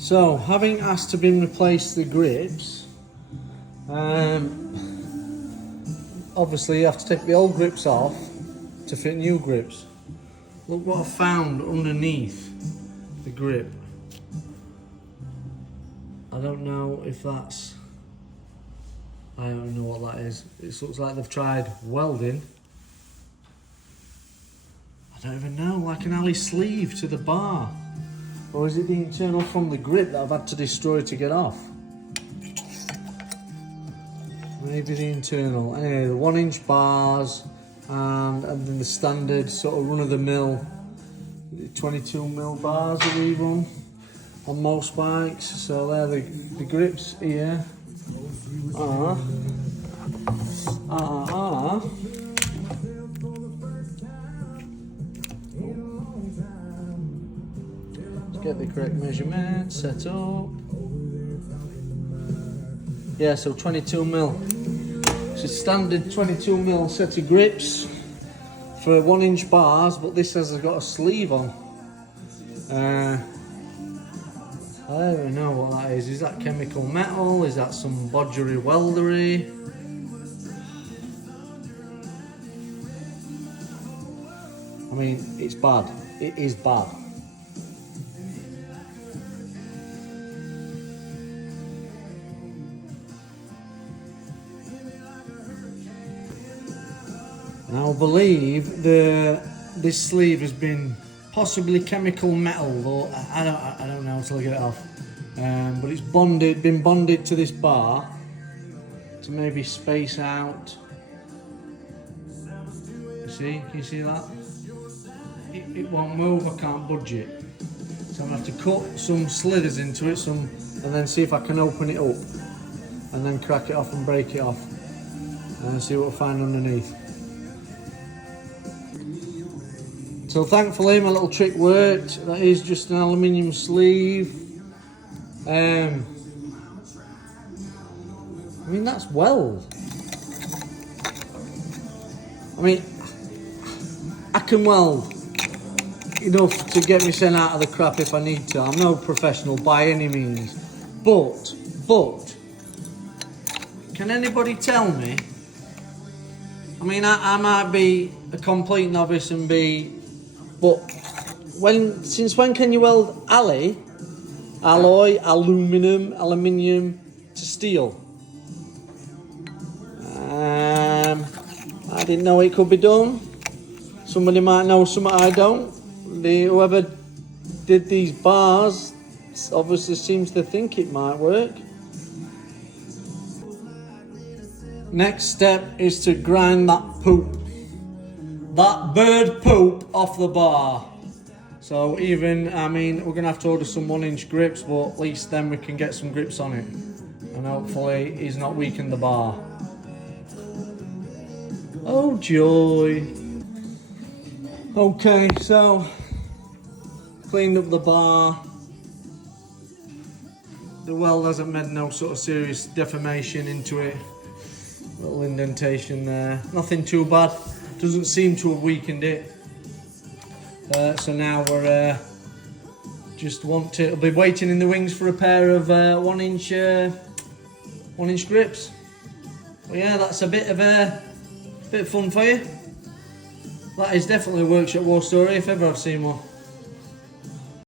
So, having asked to be replaced the grips, obviously you have to take the old grips off to fit new grips. Look what I found underneath the grip. I don't know if that's, I don't know what that is. It looks like they've tried welding. I don't even know, like an alley sleeve to the bar. Or is it the internal from the grip that I've had to destroy to get off? Maybe the internal. Anyway, the 1-inch bars and then the standard sort of run-of-the-mill 22mm bars that we run on most bikes. So they're the grips here are get the correct measurement, set up. Yeah, so 22mm. It's a standard 22mm set of grips for 1-inch bars, but this has got a sleeve on. I don't even know what that is. Is that chemical metal? Is that some bodgery weldery? I mean, it's bad. It is bad. Now I believe this sleeve has been possibly chemical metal, or I don't know until I get it off. But it's been bonded to this bar to maybe space out. See, can you see that? It won't move. I can't budge it, so I'm gonna have to cut some slithers into it, and then see if I can open it up, and then crack it off and break it off, and see what I find underneath. So thankfully my little trick worked. That is just an aluminium sleeve. I mean, that's weld. I mean, I can weld enough to get me sent out of the crap if I need to. I'm no professional by any means. But, can anybody tell me? I mean, I might be a complete novice and but since when can you weld alloy, aluminium to steel? I didn't know it could be done. Somebody might know something I don't. Whoever did these bars obviously seems to think it might work. Next step is to grind that poop. That bird poop off the bar. So I mean, we're gonna have to order some 1-inch grips, but at least then we can get some grips on it, and hopefully he's not weakened the bar. Oh joy. Okay, so cleaned up the bar. The weld hasn't made no sort of serious deformation into it. Little indentation there, nothing too bad. Doesn't seem to have weakened it. So now we're we'll be waiting in the wings for a pair of 1-inch grips. But yeah, that's a bit of fun for you. That is definitely a workshop war story if ever I've seen one.